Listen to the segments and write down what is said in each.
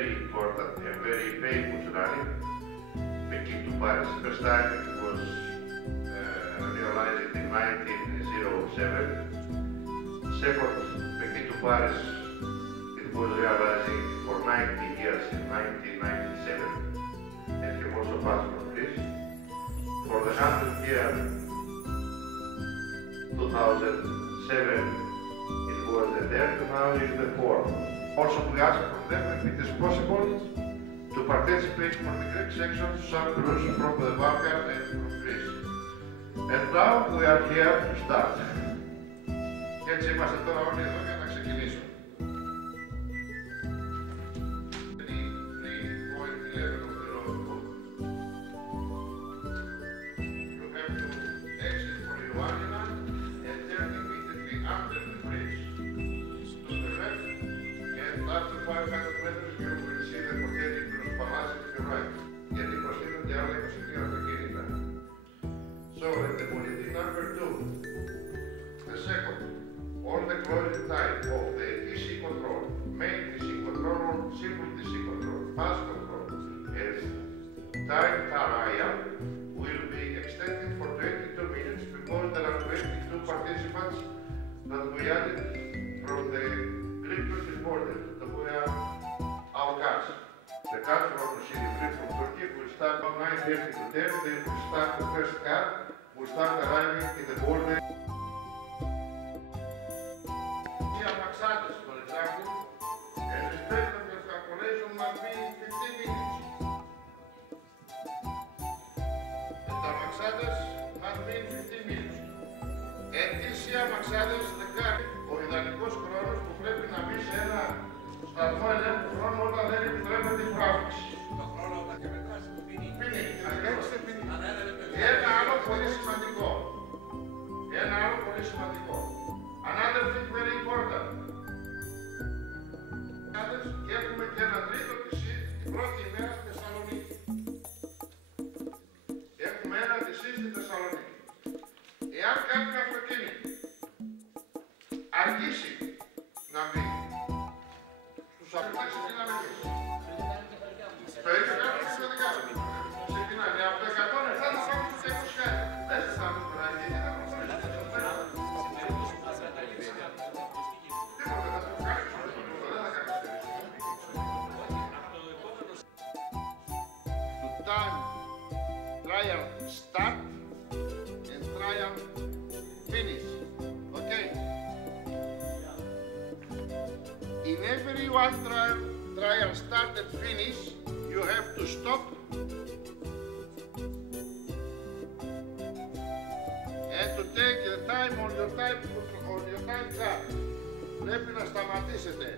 very important and very famous rally, Pekin to Paris. First time it was realized in 1907. Second, Pekin to Paris, it was realizing for 90 years in 1997, and he also passed for this. For the 100th year, 2007, it was the third, and now is the fourth. Also, we ask from them if it is possible to participate for the Greek section to some crews from the Balkans and from Greece. And now we are here to start. Και έτσι είμαστε τώρα όλοι εδώ για να ξεκινήσουμε. 3.11 of the road book. You have to exit for Ioannina and turn immediately under the bridge to the left, and after 500 meters you will see the Porteri Palace to the right. Γιατί προστίθενται άλλα 22 αυτοκίνητα. So, at the bulletin number 2, the second, on the closing time of the DC control, main DC control or simple DC control, pass control, and time trial will be extended for 22 minutes because there are 22 participants that we added from the Greek-Turkish border that were our cars. The cars from Silivri from Turkey will start from 9:30 to 10. They will start the first car, will start arriving in the border. For example, and the strength of the calculation must be 15 minutes. The Tamaxades must be 15 minutes. Ετήσια Μαξάδες δεκάρι, ο ιδανικός χρόνος που πρέπει να μπει σε ένα σταθμό ελέγχου χρόνου όταν δεν επιτρέπεται η φράβηξη. Το χρόνο όταν και μετά σε το ποινή. Ένα άλλο πολύ σημαντικό. Another thing very important. Και έχουμε και ένα τρίτο νησί την πρώτη ημέρα στη Θεσσαλονίκη. Έχουμε ένα νησί στη Θεσσαλονίκη. Εάν κάποιο αυτοκίνητο αργήσει να μπει στους αυτοκίνητες ξεκινάμε εμείς. Το ίδιο κάνουμε στις διαδικάσεις. Ξεκινάμε από το 107 να πάμε στους 200. Δεν θα στάμε τώρα εκεί, δεν θα προχωρήσουμε. Time trial start and trial finish. Okay. In every one trial start and finish, you have to stop and to take the time on your time card. Πρέπει να σταματήσετε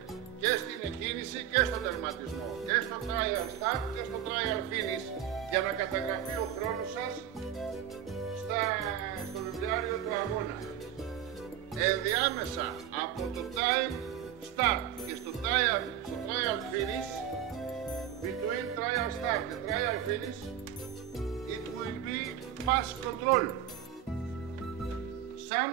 και στην εκκίνηση και στον τερματισμό, και στο trial start και στο trial finish, για να καταγραφεί ο χρόνος σας στο βιβλιάριο του αγώνα. Ενδιάμεσα από το time start και στο trial finish, between trial start and trial finish, it will be pass control. Some